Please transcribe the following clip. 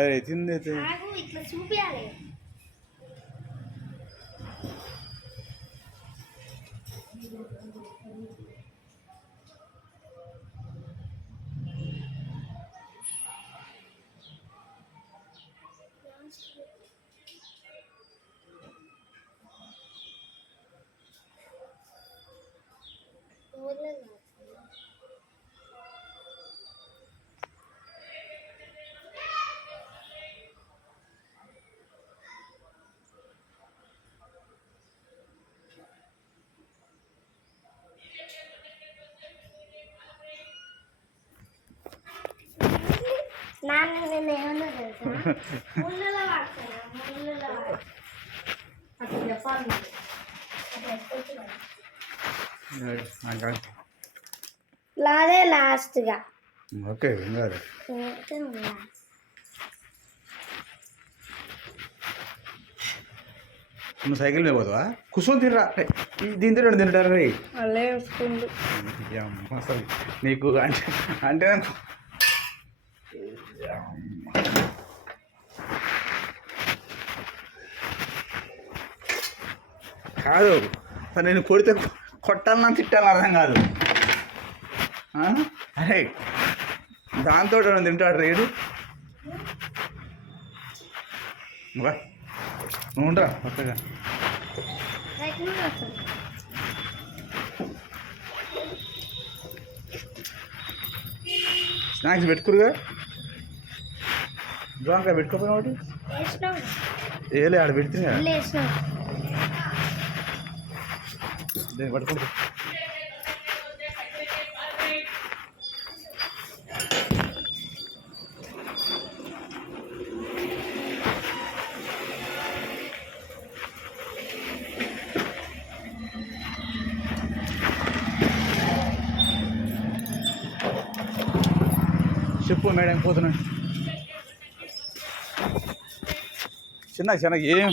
అరే తింది ఇట్లా చూపించాలి. నాన్న నేను ఏమన్నా తెలుసా, ముళ్ళలో వాడతాను, ముళ్ళలో అట్లా చెప్పాలి. లాదే లాస్ట్గా. ఓకే నువ్వు సైకిల్ మీద పోతావా? కూర్చొని తినరా, దీని తినడు తింటారు రే. అల్లే వస్తుంది అసలు నీకు అంటే అంటే కాదు, నేను కొడితే కొట్టాలన్నా తిట్టాలని అర్థం కాదు. అరే దాంతో తింటాడు రేడు. నువ్వు ఉంటా కొత్తగా స్నాక్స్ పెట్టుకురుగా. జోన్కాయ పెట్టుకోపోయినా ఒకటి ఏలే ఆడ పెడితే పట్టుకుంటా. చెప్పు మేడం పోతున్నాను. చిన్న చిన్న ఏం